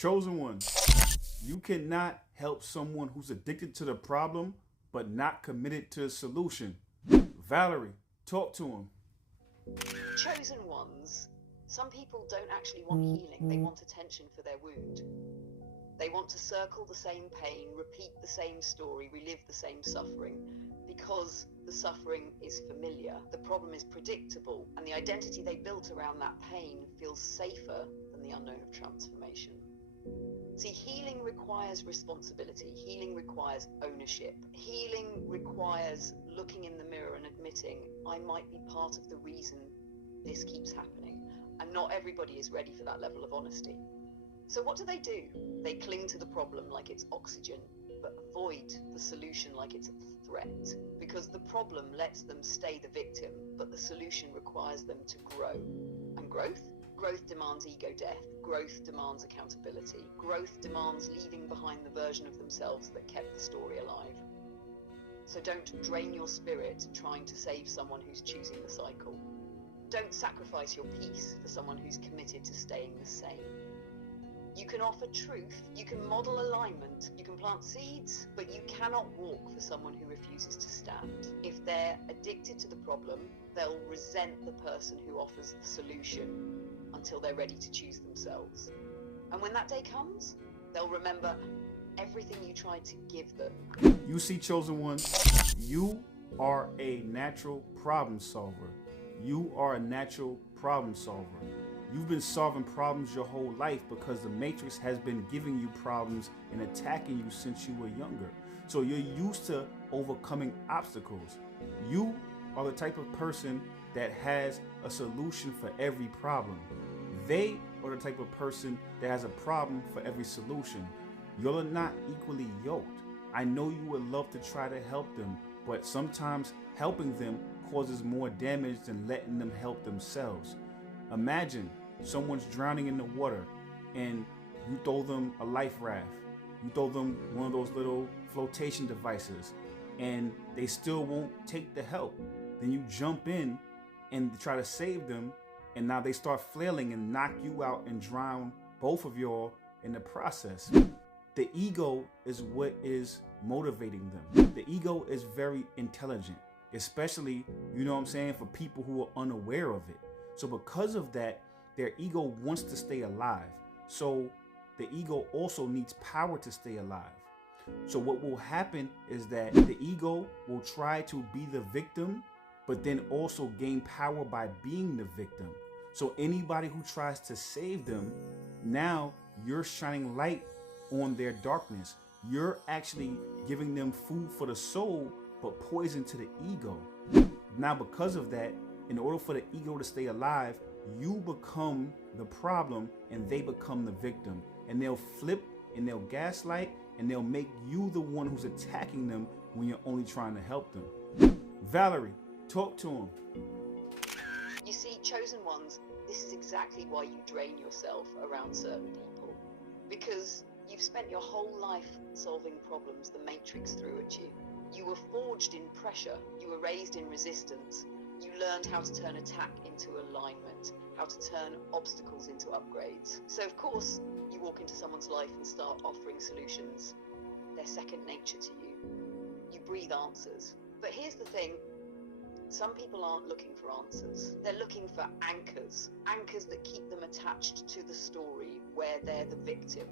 Chosen one, you cannot help someone who's addicted to the problem but not committed to the solution. Valerie, talk to him. Chosen ones. Some people don't actually want healing, they want attention for their wound. They want to circle the same pain, repeat the same story, relive the same suffering, because the suffering is familiar, the problem is predictable, and the identity they built around that pain feels safer than the unknown of transformation. See, healing requires responsibility, healing requires ownership, healing requires looking in the mirror and admitting, I might be part of the reason this keeps happening, and not everybody is ready for that level of honesty. So what do? They cling to the problem like it's oxygen, but avoid the solution like it's a threat, because the problem lets them stay the victim, but the solution requires them to grow. And growth? Growth demands ego death. Growth demands accountability. Growth demands leaving behind the version of themselves that kept the story alive. So don't drain your spirit trying to save someone who's choosing the cycle. Don't sacrifice your peace for someone who's committed to staying the same. You can offer truth, you can model alignment, you can plant seeds, but you cannot walk for someone who refuses to stand. If they're addicted to the problem, they'll resent the person who offers the solution until they're ready to choose themselves. And when that day comes, they'll remember everything you tried to give them. You see, chosen one, you are a natural problem solver. You are a natural problem solver. You've been solving problems your whole life because the Matrix has been giving you problems and attacking you since you were younger. So you're used to overcoming obstacles. You are the type of person that has a solution for every problem. They are the type of person that has a problem for every solution. You're not equally yoked. I know you would love to try to help them, but sometimes helping them causes more damage than letting them help themselves. Imagine someone's drowning in the water and you throw them a life raft. You throw them one of those little flotation devices and they still won't take the help. Then you jump in and try to save them, and now they start flailing and knock you out and drown both of y'all in the process. The ego is what is motivating them. The ego is very intelligent, especially, you know what I'm saying, for people who are unaware of it. So because of that, their ego wants to stay alive. So the ego also needs power to stay alive. So what will happen is that the ego will try to be the victim, but then also gain power by being the victim. So anybody who tries to save them, now you're shining light on their darkness. You're actually giving them food for the soul, but poison to the ego. Now, because of that, in order for the ego to stay alive, you become the problem and they become the victim. And they'll flip and they'll gaslight and they'll make you the one who's attacking them when you're only trying to help them. Valerie, talk to him. You see, chosen ones, this is exactly why you drain yourself around certain people. Because you've spent your whole life solving problems the Matrix threw at you. You were forged in pressure. You were raised in resistance. You learned how to turn attack into alignment, how to turn obstacles into upgrades. So of course, you walk into someone's life and start offering solutions. They're second nature to you. You breathe answers. But here's the thing, some people aren't looking for answers. They're looking for anchors. Anchors that keep them attached to the story where they're the victim,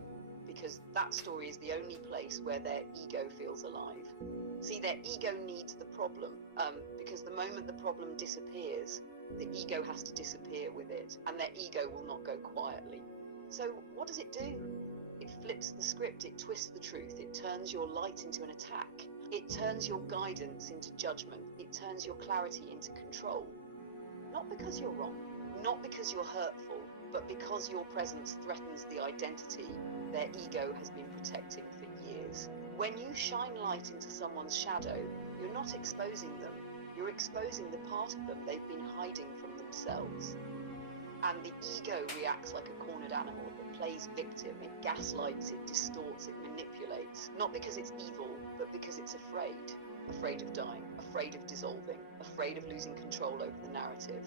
because that story is the only place where their ego feels alive. See, their ego needs the problem, because the moment the problem disappears, the ego has to disappear with it, and their ego will not go quietly. So what does it do? It flips the script, it twists the truth, it turns your light into an attack. It turns your guidance into judgment, it turns your clarity into control. Not because you're wrong, not because you're hurtful, but because your presence threatens the identity their ego has been protecting for years. When you shine light into someone's shadow, you're not exposing them, you're exposing the part of them they've been hiding from themselves. And the ego reacts like a cornered animal. It plays victim, it gaslights, it distorts, it manipulates. Not because it's evil, but because it's afraid. Afraid of dying, afraid of dissolving, afraid of losing control over the narrative.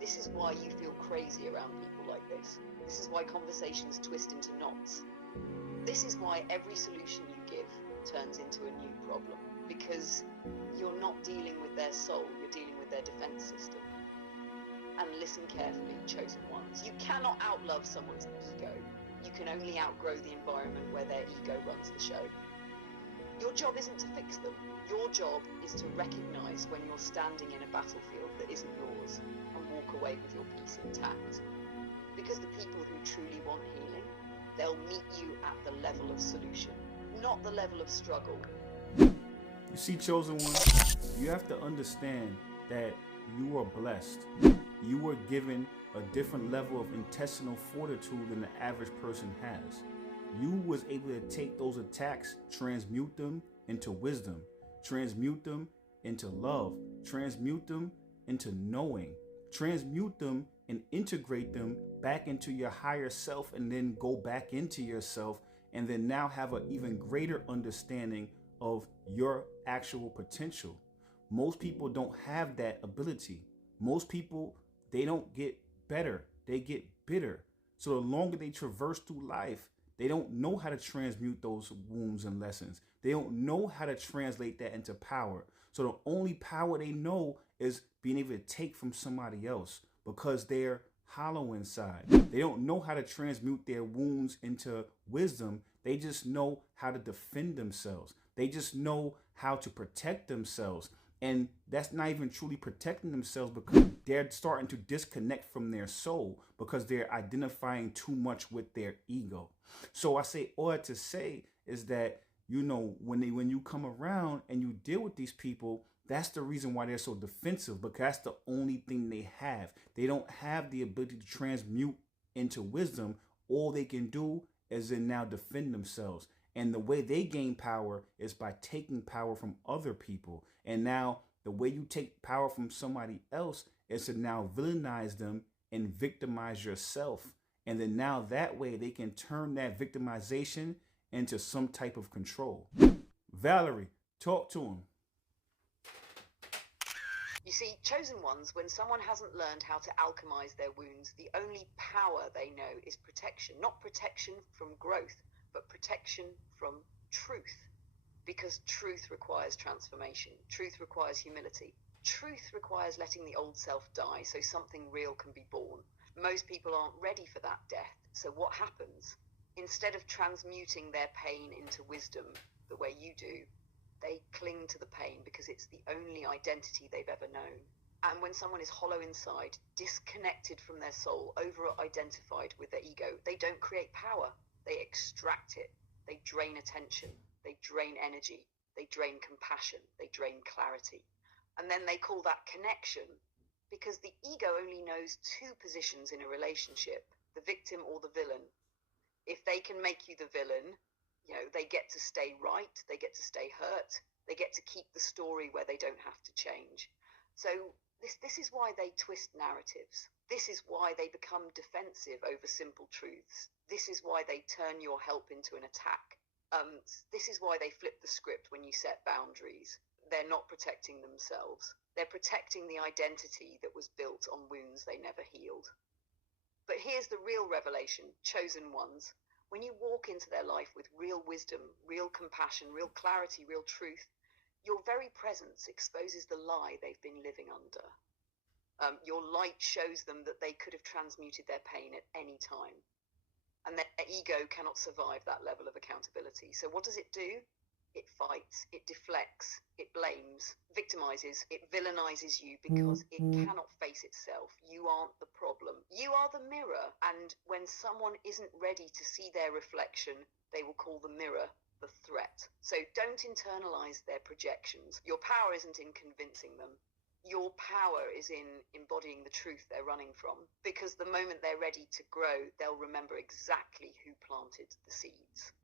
This is why you feel crazy around people like this. This is why conversations twist into knots. why every solution you give turns into a new problem, because you're not dealing with their soul, you're dealing with their defense system. And listen carefully, chosen ones. You cannot outlove someone's ego. You can only outgrow the environment where their ego runs the show. Your job isn't to fix them. Your job is to recognize when you're standing in a battlefield that isn't yours and walk away with your peace intact. Because the people who truly want healing, they'll meet you at the level of solution, not the level of struggle. You see, chosen one, you have to understand that you are blessed. You were given a different level of intestinal fortitude than the average person has. You was able to take those attacks, transmute them into wisdom, transmute them into love, transmute them into knowing, transmute them and integrate them back into your higher self, and then go back into yourself, and then now have an even greater understanding of your actual potential. Most people don't have that ability. Most people, they don't get better, they get bitter. So the longer they traverse through life, they don't know how to transmute those wounds and lessons. They don't know how to translate that into power. So the only power they know is being able to take from somebody else, because they're hollow inside. They don't know how to transmute their wounds into wisdom. They just know how to defend themselves. They just know how to protect themselves. And that's not even truly protecting themselves, because they're starting to disconnect from their soul, because they're identifying too much with their ego. So I say all that to say is that, you know, when you come around and you deal with these people, that's the reason why they're so defensive, because that's the only thing they have. They don't have the ability to transmute into wisdom. All they can do is then now defend themselves. And the way they gain power is by taking power from other people. And now the way you take power from somebody else is to now villainize them and victimize yourself. And then now that way they can turn that victimization into some type of control. Valerie, talk to him. You see, chosen ones, when someone hasn't learned how to alchemize their wounds, the only power they know is protection. Not protection from growth, but protection from truth. Because truth requires transformation. Truth requires humility. Truth requires letting the old self die so something real can be born. Most people aren't ready for that death. So what happens? Instead of transmuting their pain into wisdom the way you do, they cling to the pain because it's the only identity they've ever known. And when someone is hollow inside, disconnected from their soul, over-identified with their ego, they don't create power. They extract it. They drain attention. They drain energy. They drain compassion. They drain clarity. And then they call that connection, because the ego only knows two positions in a relationship, the victim or the villain. If they can make you the villain, you know, they get to stay right, they get to stay hurt, they get to keep the story where they don't have to change. So this is why they twist narratives. This is why they become defensive over simple truths. This is why they turn your help into an attack. This is why they flip the script when you set boundaries. They're not protecting themselves. They're protecting the identity that was built on wounds they never healed. But here's the real revelation, chosen ones. When you walk into their life with real wisdom, real compassion, real clarity, real truth, your very presence exposes the lie they've been living under. Your light shows them that they could have transmuted their pain at any time. And their ego cannot survive that level of accountability. So what does it do? It fights, it deflects, it blames, victimizes, it villainizes you because it cannot face itself. You aren't the problem. You are the mirror. And when someone isn't ready to see their reflection, they will call the mirror the threat. So don't internalize their projections. Your power isn't in convincing them. Your power is in embodying the truth they're running from, because the moment they're ready to grow, they'll remember exactly who planted the seeds.